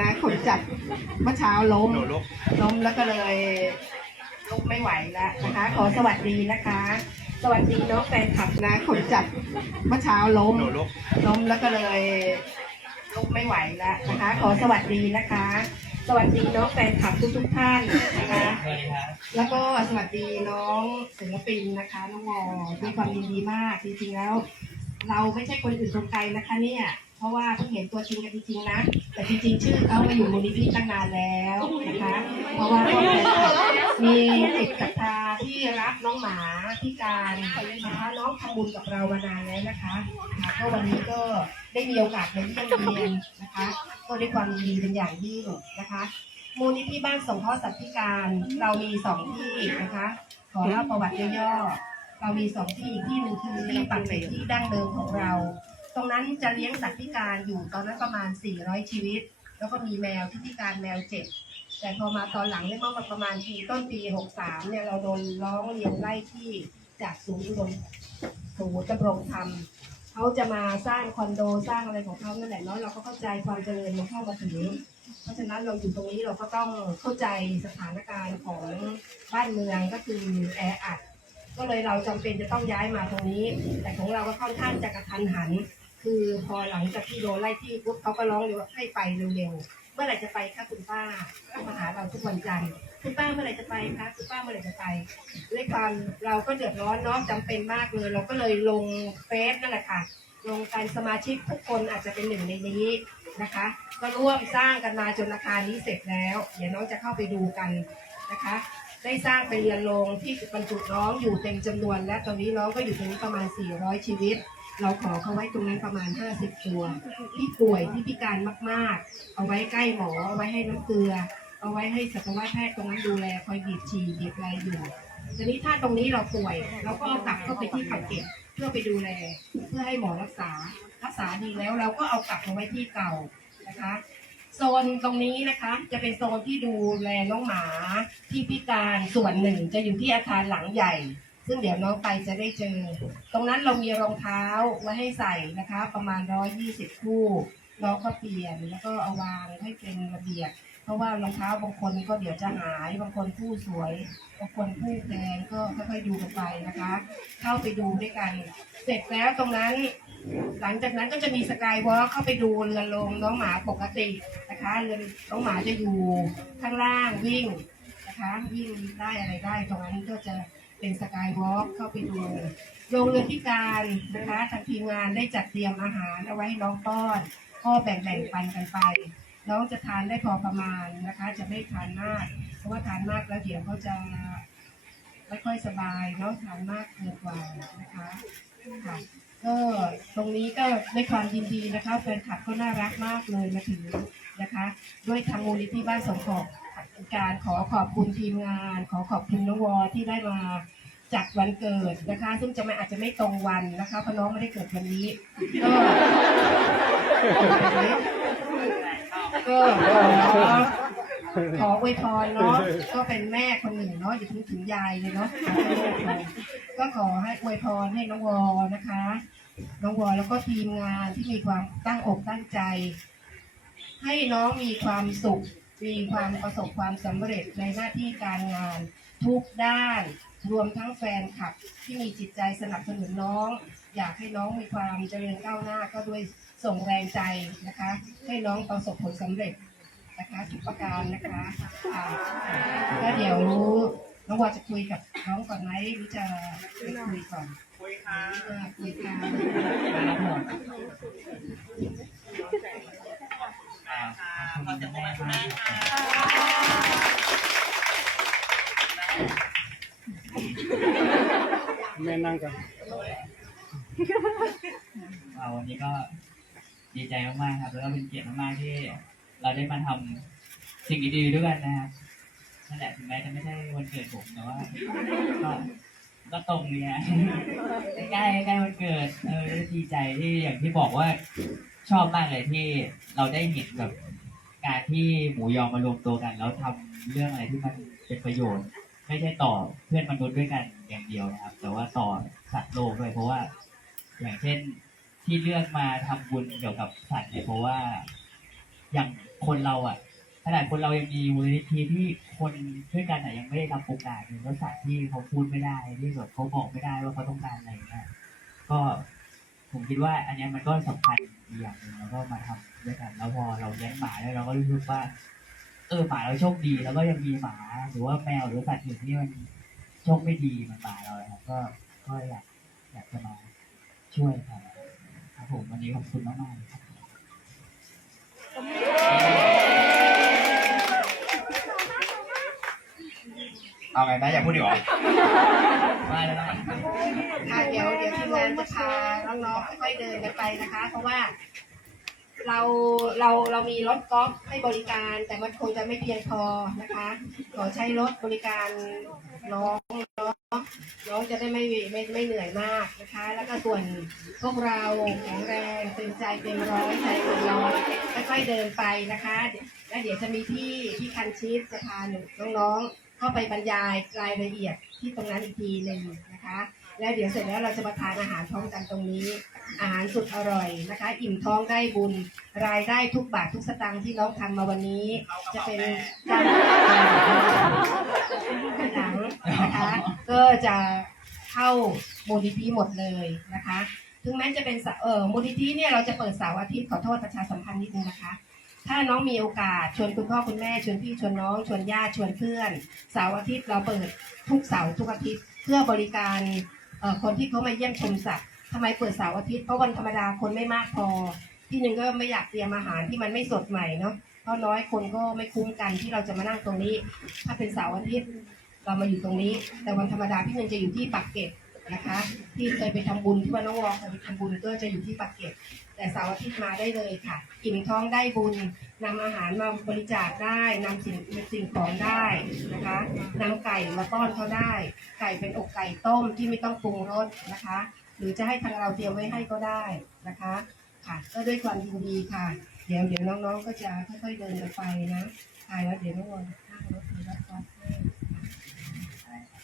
นะขนจัดเมื่อเช้าล้มล้มแล้วก็เลยลุกไม่ไหวแล้วนะคะ ขอสวัสดีนะคะ สวัสดีน้องแฟนคลับนะขนจัดเมื่อเช้าล้มล้มแล้วก็เลยลุกไม่ไหวแล้วนะคะ ขอสวัสดีนะคะ สวัสดีน้องแฟนคลับทุกทุกท่านนะคะ แล้วก็สวัสดีน้องศิลปินนะคะน้องวอมีความยินดีมากจริงๆแล้ว เราไม่ใช่คนอื่นคนไกลนะคะเนี่ย ราะว่าเพิ่งเห็นตัวจริงกันจริงๆนะ แต่จริงๆ ชื่อเขามาอยู่มูลนิธิตั้งนานแล้วนะคะ เพราะว่าก็มีจิตศรัทธาที่รักน้องหมาที่การนะคะน้องทำบุญกับเรามานานแล้วนะคะค่ะก็วันนี้ก็ได้มีโอกาสมาเยี่ยมเยียนนะคะ ก็ด้วยความยินดีเป็นอย่างยิ่งนะคะมูลนิธิบ้านสงเคราะห์สัตว์พิการเรามีสองที่นะคะ ขอเล่าประวัติย่อๆเรามีสองที่ที่หนึ่งคือที่ปักเสร็จที่ดั้งเดิมของเรา ตรงนั้นจะเลี้ยงสัตว์พิการอยู่ตอนนั้นประมาณ 400 ชีวิต แล้วก็มีแมวที่พิการแมวเจ็ดแต่พอมาตอนหลังเนี่ยเมื่อประมาณปีต้นปี 63 เนี่ยเราโดนร้องเรียนไล่ที่จากศูนย์อุดมศูนย์ดำรงธรรมเขาจะมาสร้างคอนโดสร้างอะไรของเขานั่นแหละเนาะเราก็เข้าใจความเจริญมันเข้ามาถึงเพราะฉะนั้นเราอยู่ตรงนี้เราก็ต้องเข้าใจสถานการณ์ของบ้านเมืองก็คือแออัดก็เลยเราจำเป็นจะต้องย้ายมาตรงนี้ แต่ของเราก็ค่อนข้างจะกระทันหัน คือพอหลังจากที่โดนไล่ที่ปุ๊บเขาก็ร้องเลยว่าให้ไปเร็วๆเมื่อไหร่จะไปคะคุณป้าก็มาหาเราทุกวันจันทร์คุณป้าเมื่อไหร่จะไปคะคุณป้าเมื่อไหร่จะไปด้วยความเราก็เดือดร้อนเนาะจำเป็นมากเลย เราก็เลยลงเฟซนั่นแหละค่ะลงการสมาชิกทุกคนอาจจะเป็นหนึ่งในนี้นะคะ ก็ร่วมสร้างกันมาจนอาคารนี้เสร็จแล้ว เดี๋ยวน้องจะเข้าไปดูกันนะคะ ได้สร้างเป็นเรือนโรงที่บรรจุน้องอยู่เต็มจำนวน และตอนนี้น้องก็อยู่ตรงนี้ประมาณ 400 ชีวิต เราขอเขาไว้ตรงนั้นประมาณ 50 ตัว ที่ป่วยที่พิการมากๆ เอาไว้ใกล้หมอเอาไว้ให้น้ำเกลือ เอาไว้ให้สัตวแพทย์ตรงนั้นดูแลคอยบีบฉี่บีบอะไรอยู่ทีนี้ถ้าตรงนี้เราป่วยเราก็เอากลับเข้าไปที่กักเก็บเพื่อไปดูแล เพื่อให้หมอรักษารักษาดีแล้วเราก็เอากลับมาไว้ที่เก่านะคะโซนตรงนี้นะคะจะเป็นโซนที่ดูแลน้องหมาที่พิการส่วนหนึ่งจะอยู่ที่อาคารหลังใหญ่ ซึ่งเดี๋ยวน้องไปจะได้เจอ ตรงนั้นเรามีรองเท้าไว้ให้ใส่นะคะ ประมาณ120คู่น้องก็เปลี่ยนแล้วก็เอาวางให้เป็นระเบียบเพราะว่ารองเท้าบางคนก็เดี๋ยวจะหายบางคนผู้สวยบางคนผู้แพงก็ค่อยๆดูกันไปนะคะ เข้าไปดูด้วยกัน เสร็จแล้วตรงนั้น หลังจากนั้นก็จะมีสกายวอล์กเข้าไปดูเรือนโรงน้องหมาปกตินะคะเรือน้องหมาจะอยู่ข้างล่างวิ่งนะคะ วิ่งได้อะไรได้ตรงนั้นก็จะ เป็นสกายวอล์กเข้าไปดูโรงเรือนพิการนะคะทางทีมงานได้จัดเตรียมอาหารเอาไว้ให้น้องป้อนก็แบ่งแบ่งปันกันไป น้องจะทานได้พอประมาณนะคะ จะไม่ทานมาก เพราะว่าทานมากแล้วเดี๋ยวเขาจะไม่ค่อยสบายเนาะทานมากเกินกว่านะคะค่ะก็ตรงนี้ก็ในความยินดีนะคะแฟนคลับก็น่ารักมากเลยมาถึงนะคะ ด้วยทางมูลนิธิบ้านสงเครา การขอขอบคุณทีมงาน ขอขอบคุณน้องวอที่ได้มาจัดวันเกิดนะคะ ซึ่งจะไม่อาจจะไม่ตรงวันนะคะเพราะน้องไม่ได้เกิดวันนี้ก็ขอขออวยพรเนาะก็เป็นแม่คนหนึ่งเนาะอย่าเพิ่งถึงยายเลยเนาะก็ขอให้อวยพรให้น้องวอนะคะ น้องวอแล้วก็ทีมงานที่มีความตั้งอกตั้งใจ ให้น้องมีความสุข มีความประสบความสำเร็จในหน้าที่การงานทุกด้าน รวมทั้งแฟนคลับที่มีจิตใจสนับสนุนน้อง อยากให้น้องมีความเจริญก้าวหน้าก็ด้วยส่งแรงใจนะคะ ให้น้องประสบผลสำเร็จนะคะทุกประการนะคะอ่าก็เดี๋ยวน้องวอจะคุยกับน้องก่อนไหมหรือจะไปคุยก่อนคุยค่ะเออคุยกันอ่า ขอเสียงปรบมือให้คุณแม่ค่ะแม่นั่งกันเอาวันนี้ก็ดีใจมากๆครับ แล้วก็เป็นเกียรติมากๆที่ เราได้มาทำสิ่งดีๆด้วยกันนะครับนั่นแหละถึงแม้จะไม่ใช่วันเกิดผมแต่ว่าก็ก็ตรงเนี่ยใกล้ๆใกล้วันเกิดเออดีใจที่อย่างที่บอกว่า ชอบมากเลยที่เราได้เห็นแบบการที่หมูยอมารวมตัวกัน แล้วทำเรื่องอะไรที่มันเป็นประโยชน์ ไม่ใช่ต่อเพื่อนมนุษย์ด้วยกันอย่างเดียวนะครับ แต่ว่าต่อสัตว์โลกด้วยเพราะว่า อย่างเช่นที่เลือกมาทำบุญเกี่ยวกับสัตว์เนี่ยเพราะว่า อย่างคนเราอะขนาดคนเรายังมีมูลนิธิที่คนด้วยกันอะยังไม่ได้รับโอกาสหรือว่าสัตว์ที่เขาพูดไม่ได้ที่แบบเขาบอกไม่ได้ว่าเขาต้องการอะไรเงี้ยก็ผมคิดว่า อันเนี้ยมันก็สำคัญ อีกอย่างหนึ่งแล้วก็มาทำด้วยกันแล้วพอเราเลี้ยงหมาแล้วเราก็รู้สึกว่า เออหมาเราโชคดี แล้วก็ยังมีหมาหรือว่าแมวหรือสัตว์อื่นที่มันโชคไม่ดีเหมันหมาเราเลยครับก็ก็อยากอยากจะมาช่วยครับครับผมวันนี้ขอบคุณมากๆเลยครับเอาไงนะอยากพูดดีกว่ามาแล้วนะ ค่ะเดี๋ยวเดี๋ยวทีมงานจะพาน้องๆค่อยๆเดินกันไปนะคะ เพราะว่า เราเราเรามีรถกอล์ฟให้บริการ แต่มันคงจะไม่เพียงพอนะคะขอใช้รถบริการน้องเนาะน้องจะได้ไม่ไม่ไม่เหนื่อยมากนะคะ แล้วก็ส่วนพวกเราแข็งแรงเตื่นใจเต็มร้อยใจเต็มร้อยค่อยๆเดินไปนะคะ แล้วเดี๋ยวจะมีพี่พี่คันชิดจะพาหนูน้องๆเข้าไปบรรยายรายละเอียดที่ตรงนั้นอีกทีหนึ่งนะคะ แล้วเดี๋ยวเสร็จแล้วเราจะมาทานอาหารพร้อมกันตรงนี้ อาหารสุดอร่อยนะคะ อิ่มท้องได้บุญ รายได้ทุกบาททุกสตางค์ที่น้องทำมาวันนี้ จะเป็นการหลังนะคะ ก็จะเข้ามูลนิธิหมดเลยนะคะ ถึงแม้จะเป็นสะเออมูลนิธิเนี่ยเราจะเปิดเสาร์อาทิตย์ขอโทษประชาสัมพันธ์นิดนึงนะคะถ้าน้องมีโอกาสชวนคุณพ่อคุณแม่ชวนพี่ชวนน้องชวนญาติชวนเพื่อนเสาร์อาทิตย์เราเปิดทุกเสาร์ทุกอาทิตย์ เพื่อบริการ คนที่เขามาเยี่ยมชมสัตว์ทำไมเปิดเสาร์อาทิตย์เพราะวันธรรมดาคนไม่มากพอ ที่หนึ่งก็ไม่อยากเตรียมอาหารที่มันไม่สดใหม่เนาะเพราะน้อยคนก็ไม่คุ้มกันที่เราจะมานั่งตรงนี้ ถ้าเป็นเสาร์อาทิตย์เรามาอยู่ตรงนี้ แต่วันธรรมดาพี่หนึ่งจะอยู่ที่ปากเกร็ดนะคะ ที่เคยไปทำบุญที่วันน้องวองเคยไปทำบุญก็จะอยู่ที่ปากเกร็ด แต่เสาร์อาทิตย์มาได้เลยค่ะ อิ่มท้องได้บุญนำอาหารมาบริจาคได้นำสิ่งสิ่งของได้นะคะนำไก่มาป้อนเขาได้ ไก่เป็นอกไก่ต้มที่ไม่ต้องปรุงรสนะคะ หรือจะให้ทางเราเตรียมไว้ให้ก็ได้นะคะค่ะ ก็ด้วยความยินดีค่ะ เดี๋ยวเดี๋ยวน้องๆก็จะค่อยๆเดินกันไปนะค่ะแล้วเดี๋ยวน้องวอนนั่งรถมีรถกอล์ฟให้เ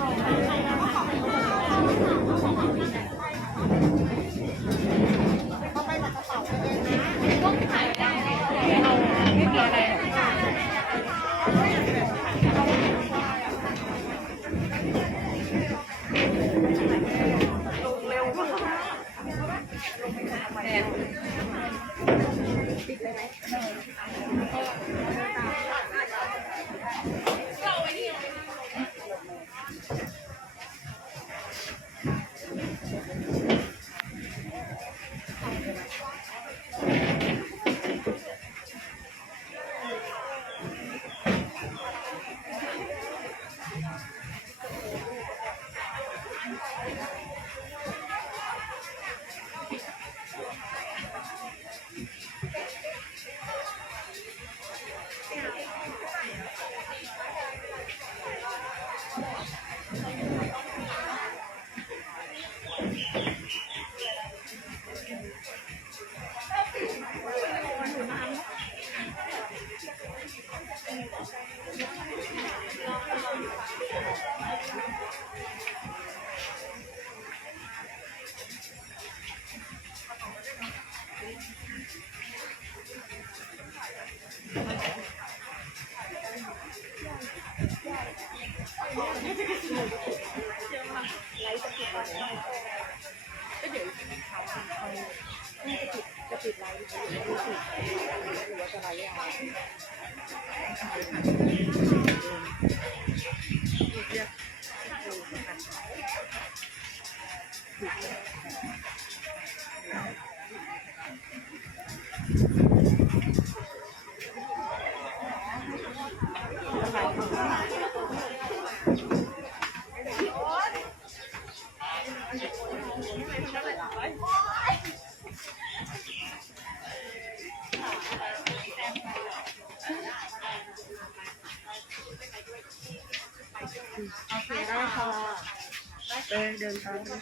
เดินเดินตามเดิน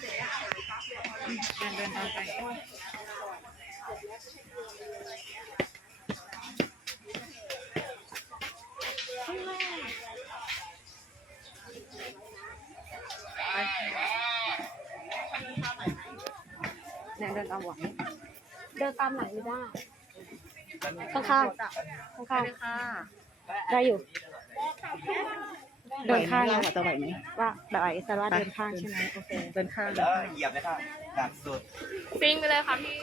เดินตามไปเนี่ยเดินตามหวังเดินตามหลังไม่ได้ข้างข้างข้างข้างเลยค่ะๆได้อยู่ เดินข้างเราจะไหวไหมว่าไหวแต่ว่าเดินข้างใช่ไหมโอเคเดินข้างแล้วเหยียบเลยค่ะดักสุดปิ้งไปเลยค่ะพี่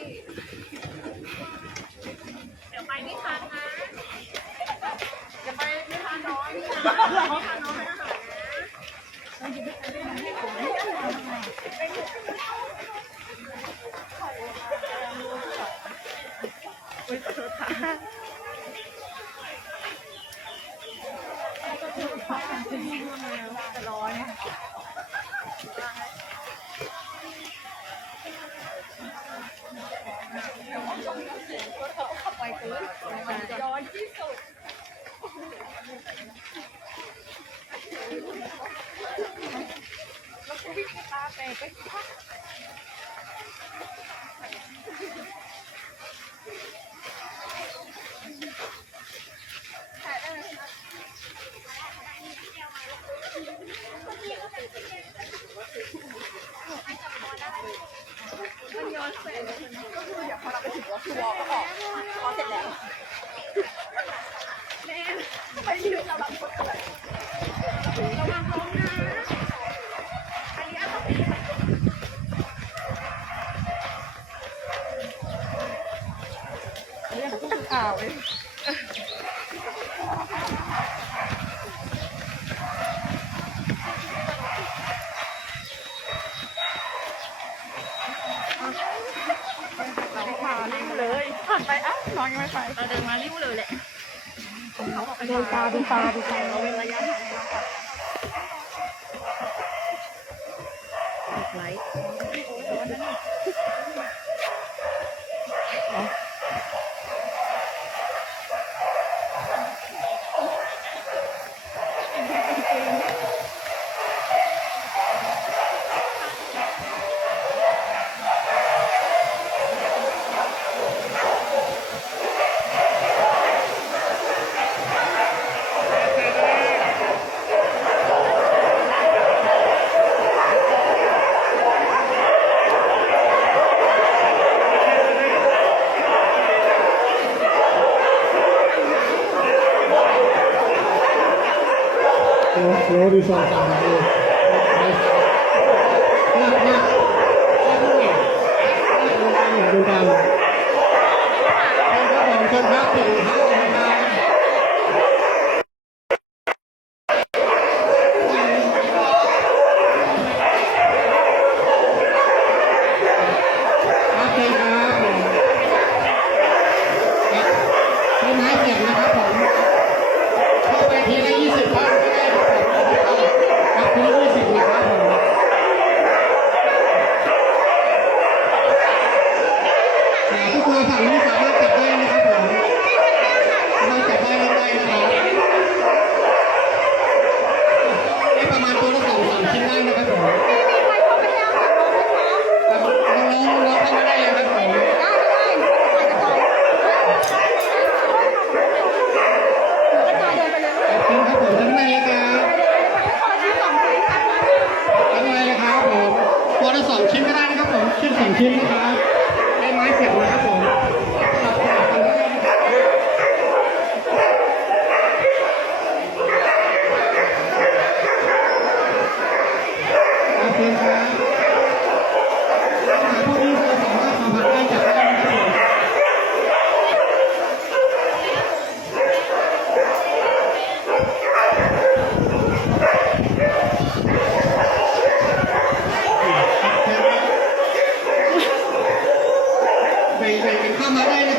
เดี๋ยวไปไม่ทันนะเดี๋ยวไปไม่ทันน้อยไม่ทันน้อยไม่ทั ย้อนน้ อยนะเราเดินมาริ้วเลยแหละเดินตาดูตาดูตาเราเว้นระยะห่างให้น้องก่อนไลท์ อ้โ Mama,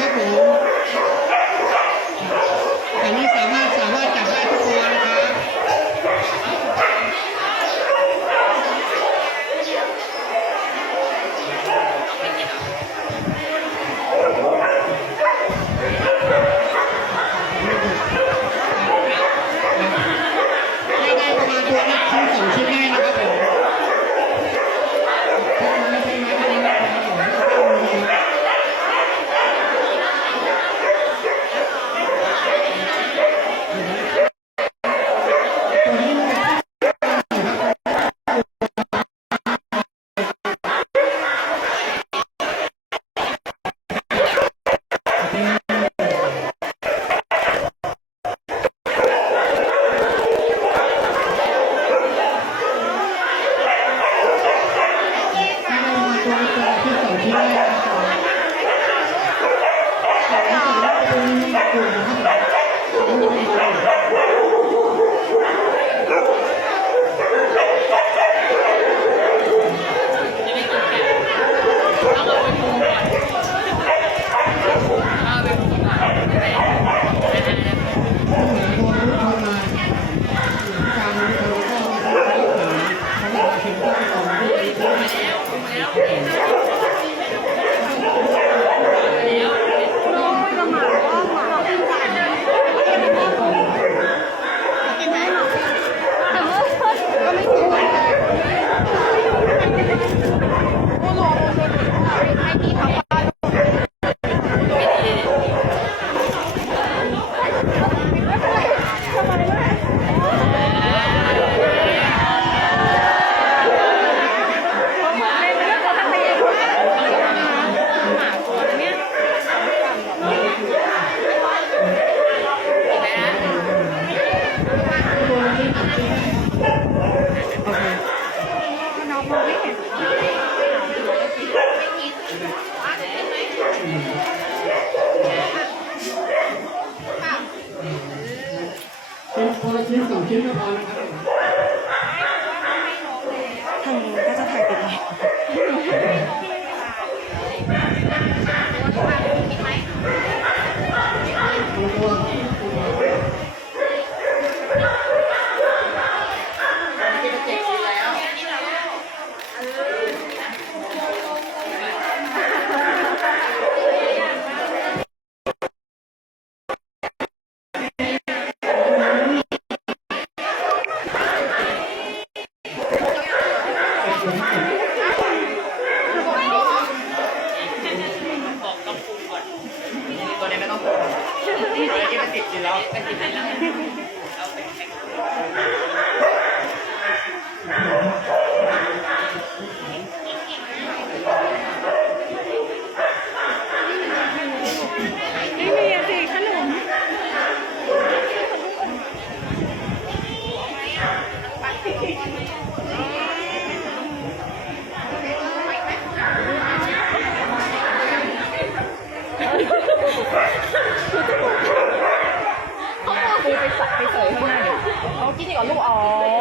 กินอีกเหรอลูกอ๋อ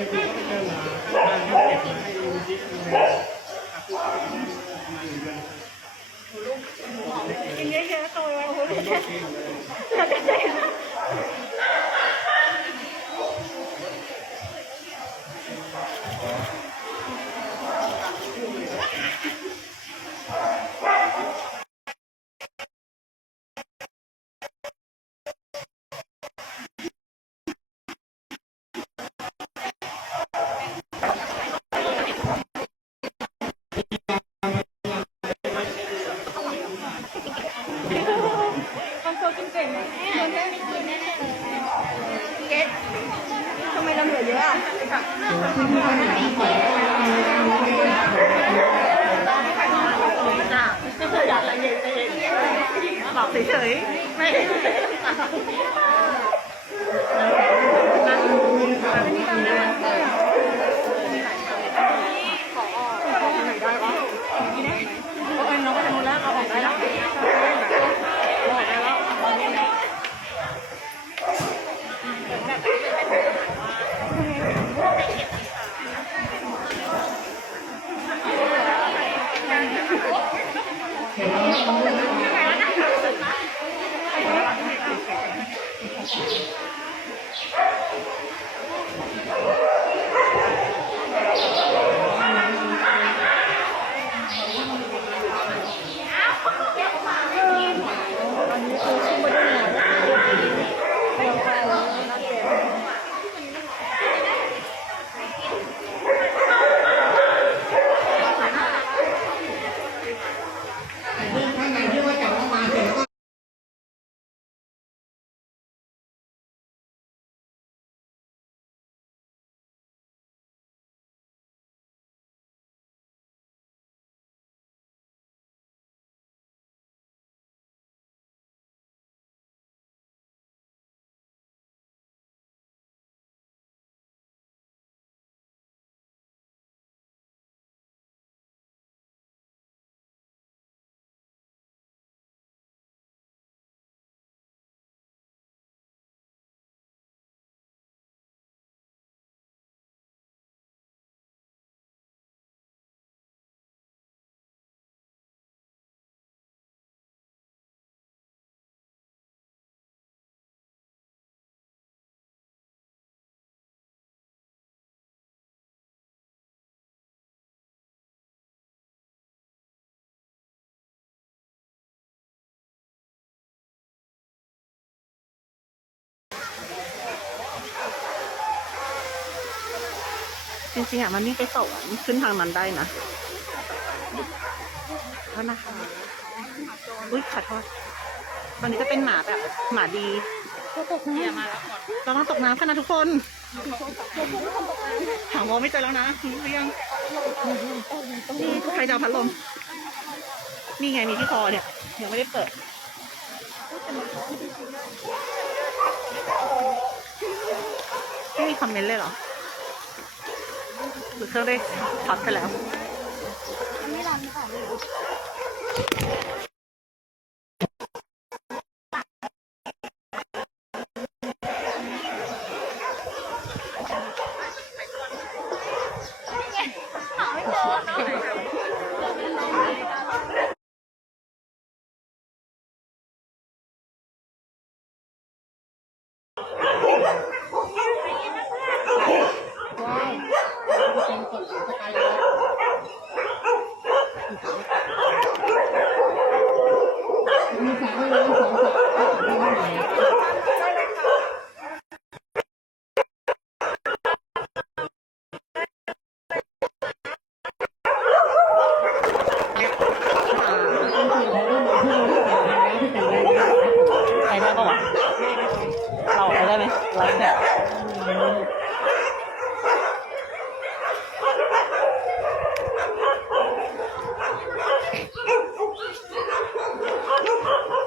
ทำไมเราเหลือเยอะอะอยากใจเย็นใจ เย็นบอกเฉยๆไม่ Thank you. ริงๆอะมันไม่ไปสวรรค์ขึ้นทางนั้นได้นะแล้วนะคะอุ้ยขอโทษตอนนี้จะเป็นหมาแบบหมาดีเราต้องตกน้ำกันนะทุกคนหางวอไม่เจอแล้วนะรู้หรือยังนี่ใครจะพัดลม นี่ไงมีที่คอเนี่ย ยังไม่ได้เปิดไม่มีคอมเมนต์เลยเหรอ หรือเครื่องได้ช็อตไปแล้วไป ได้ไหมไลฟ์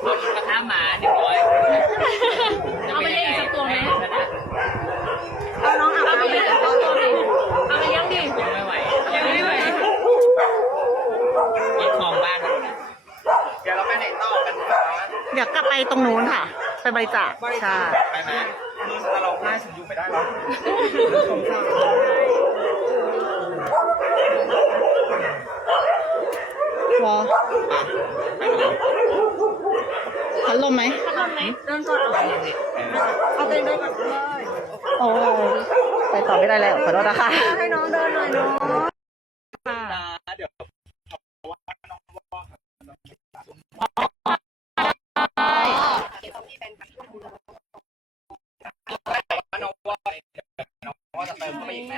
แบบกระทะหมาหนึ่งร้อยเอาไปเลี้ยงอีกสักตัวไหมเอาน้องเอาไปเลี้ยงอีกสักตัวดิเอาไปเลี้ยงดิยังไม่ไหวยังไม่ไหวมีคลองบ้านเลยเดี๋ยวเราไปไหนต่อกันคะเดี๋ยวกลับไปตรงนู้นค่ะ ไปบริจาคใช่ ไปไหม ไห้ฉันอยู่ไม่ได้หรอกสงสารวอพัดลมไหมเดินก่อนเอาไปเดินก่อนเลยโอ้ไปต่อไม่ได้แล้วขอโทษนะคะให้น้องเดินหน่อยเนาะว่าจะเติมเข้าไป อีกไห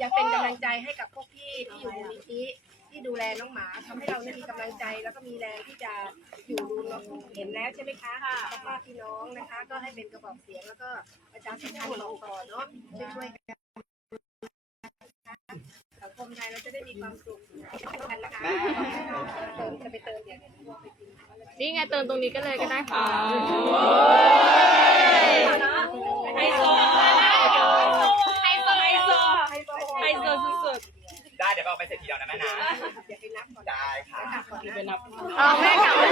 ยังเป็นกำลังใจให้กับพวกพี่ที่อยู่มูลนิธิที่ดูแลน้องหมาทำให้เราเนี่ยมีกำลังใจ แล้วก็มีแรงที่จะอยู่ดูน้องเห็นแล้วใช่ไหมคะป้าพี่น้องนะคะ ก็ให้เป็นกระบอกเสียงแล้วก็ประชาสัมพันธ์บอกต่อเนาะช่วยๆกันสังคมไทยเราจะได้มีความสุขกันนะคะเติมจะไปเติมอย่างนี้นี่ไงเติมตรงนี้ก็เลยก็ได้ค่ะไฮโซ ไฮโซไฮโซ ไฮโซสุดได้เดี๋ยวเอาไปเสร็จทีเดียวนะแม่นะอย่าไปนับก่อนได้ค่ะๆเอาแม่กลับมา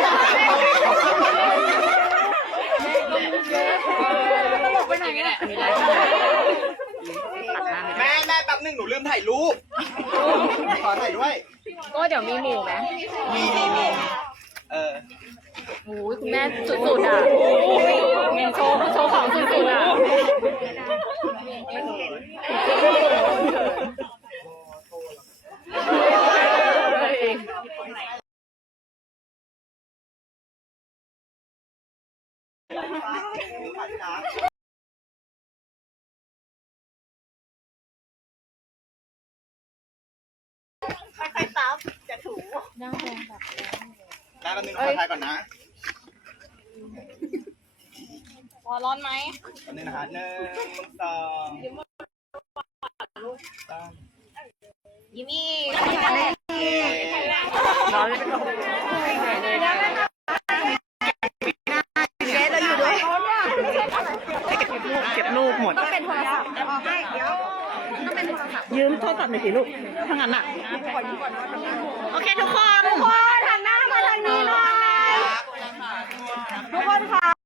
ตลกไปไหนกันเนี่ยอันนี้ได้แม่แม่แป๊บหนึงหนูลืมถ่ายรูปขอถ่ายด้วย ก็เดี๋ยวมีหมูไหมมีมีมีเออ โอ้ยคุณแม่สุดๆอะโชว์โชว์ของสุดๆอะค่อยๆตับจะถูนั่งแรงแบบ ได้แป๊บนึงขอถ่ายก่อนนะวอร้อนไหมแป๊บนึงนะฮะหนึ่งสองสามยิ้มอีกร้อนเลยเจ๊เราอยู่ด้วยเก็บรูปหมดเป็นโทรศัพท์ยืมโทรศัพท์หน่อยสิลูกถ้างั้นอะ โอเคทุกคนทุกคนหั นหน้ามาทางนี้หน่อยทุกคนค่ะ